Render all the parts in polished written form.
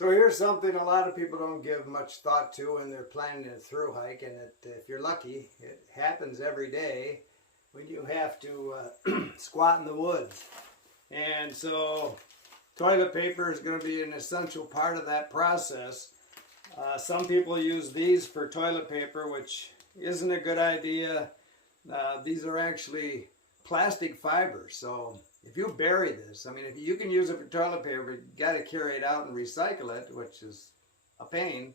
So here's something a lot of people don't give much thought to when they're planning a through hike, and if you're lucky, it happens every day when you have to squat in the woods. And so toilet paper is going to be an essential part of that process. Some people use these for toilet paper, which isn't a good idea. These are actually plastic fibers, so if you bury this, I mean, if you can use it for toilet paper, you got to carry it out and recycle it, which is a pain.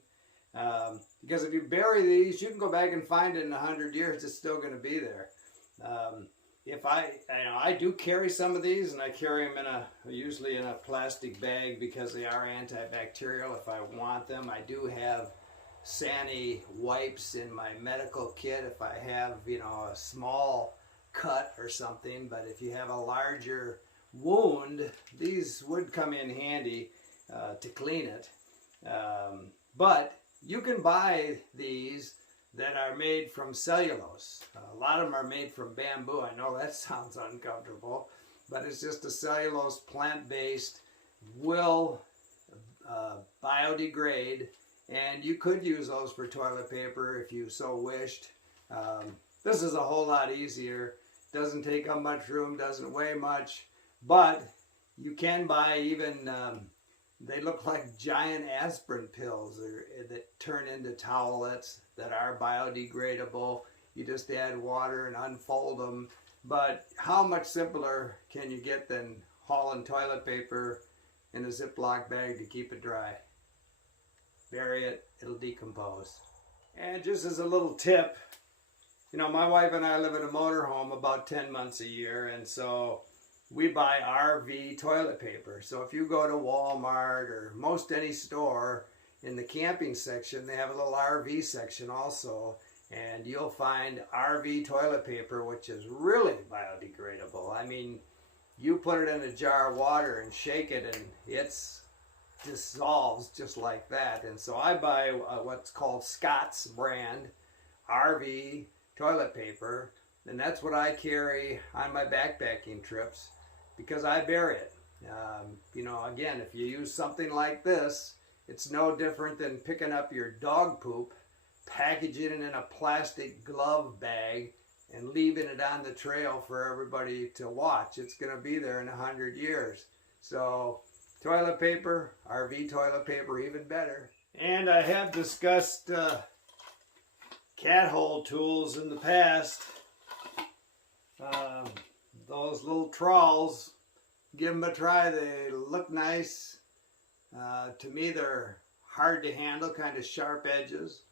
Because if you bury these, you can go back and find it in 100 years. It's still going to be there. I do carry some of these, and I carry them usually in a plastic bag because they are antibacterial. If I want them, I do have Sani wipes in my medical kit if I have, a small cut or something. But if you have a larger wound, these would come in handy to clean it. But you can buy these that are made from cellulose. A lot of them are made from bamboo. I know that sounds uncomfortable, but it's just a cellulose plant-based, will biodegrade, and you could use those for toilet paper if you so wished. This is a whole lot easier. Doesn't take up much room, doesn't weigh much, but you can buy even, they look like giant aspirin pills that turn into towelettes that are biodegradable. You just add water and unfold them. But how much simpler can you get than hauling toilet paper in a Ziploc bag to keep it dry? Bury it, it'll decompose. And just as a little tip, my wife and I live in a motorhome about 10 months a year, and so we buy RV toilet paper. So if you go to Walmart or most any store, in the camping section, they have a little RV section also, and you'll find RV toilet paper, which is really biodegradable. I mean, you put it in a jar of water and shake it, and it dissolves just like that. And so I buy what's called Scott's brand RV toilet paper, and that's what I carry on my backpacking trips because I bury it. Again, if you use something like this, it's no different than picking up your dog poop, packaging it in a plastic glove bag, and leaving it on the trail for everybody to watch. It's going to be there in 100 years. So toilet paper, RV toilet paper, even better. And I have discussed cat hole tools in the past. Those little trawls, give them a try. They look nice. To me, they're hard to handle, kind of sharp edges.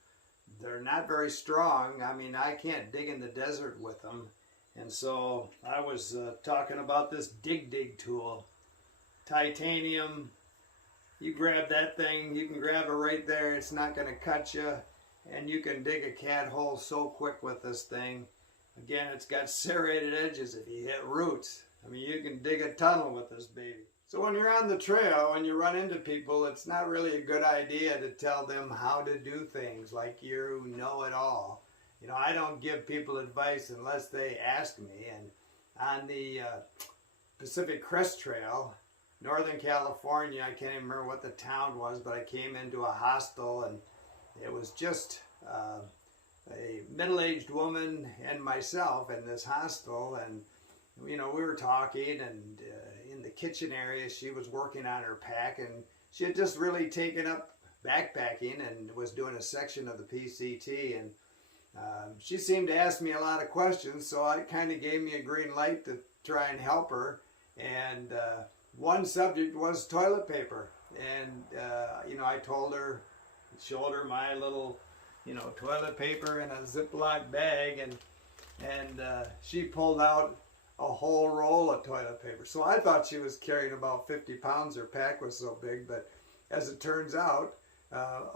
They're not very strong. I mean, I can't dig in the desert with them. And so I was talking about this dig tool. Titanium. You grab that thing, you can grab it right there. It's not going to cut you. And you can dig a cat hole so quick with this thing. Again, it's got serrated edges if you hit roots. I mean, you can dig a tunnel with this baby. So when you're on the trail and you run into people, it's not really a good idea to tell them how to do things like you know it all. I don't give people advice unless they ask me. And on the Pacific Crest Trail, Northern California, I can't even remember what the town was, but I came into a hostel, and it was just a middle-aged woman and myself in this hostel, and we were talking, and in the kitchen area she was working on her pack, and she had just really taken up backpacking and was doing a section of the PCT, and she seemed to ask me a lot of questions, so it kind of gave me a green light to try and help her. And one subject was toilet paper, and I showed her my little toilet paper in a Ziploc bag, and she pulled out a whole roll of toilet paper. So I thought she was carrying about 50 pounds. Her pack was so big, but as it turns out,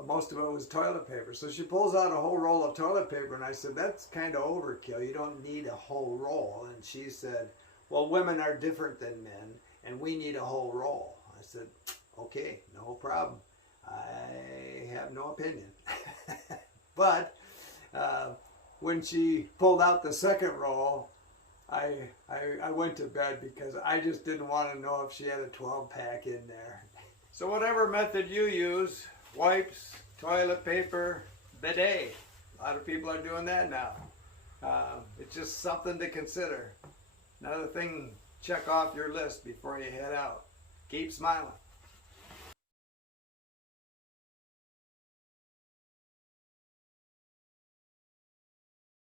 most of it was toilet paper. So she pulls out a whole roll of toilet paper, and I said, that's kind of overkill. You don't need a whole roll. And she said, well, women are different than men, and we need a whole roll. I said, okay, no problem. I have no opinion. But when she pulled out the second roll, I went to bed because I just didn't want to know if she had a 12-pack in there. So whatever method you use, wipes, toilet paper, bidet, a lot of people are doing that now. It's just something to consider. Another thing, check off your list before you head out. Keep smiling.